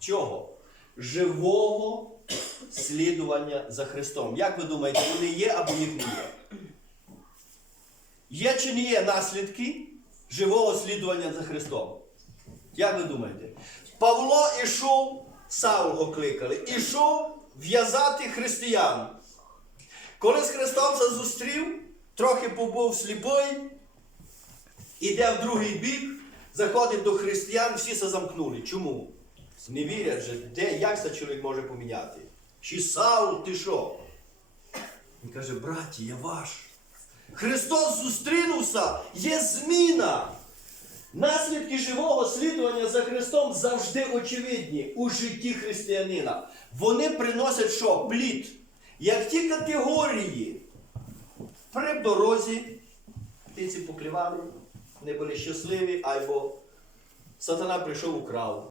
чого? Живого слідування за Христом. Як ви думаєте, вони є або їх не є? Є чи не є наслідки живого слідування за Христом? Як ви думаєте? Павло ішов, Саул окликали, ішов в'язати християн. Коли з Христом це зустрів, трохи побув сліпий, іде в другий бік, заходить до християн, всі замкнули. Чому? Не вірять же, де, як це чоловік може поміняти? Чи Саул, ти що? Він каже, браті, я ваш. Христос зустрінувся, є зміна. Наслідки живого слідування за Христом завжди очевидні у житті християнина. Вони приносять що? Плід. Як ті категорії при дорозі птиці поклівали, не були щасливі, або сатана прийшов украв.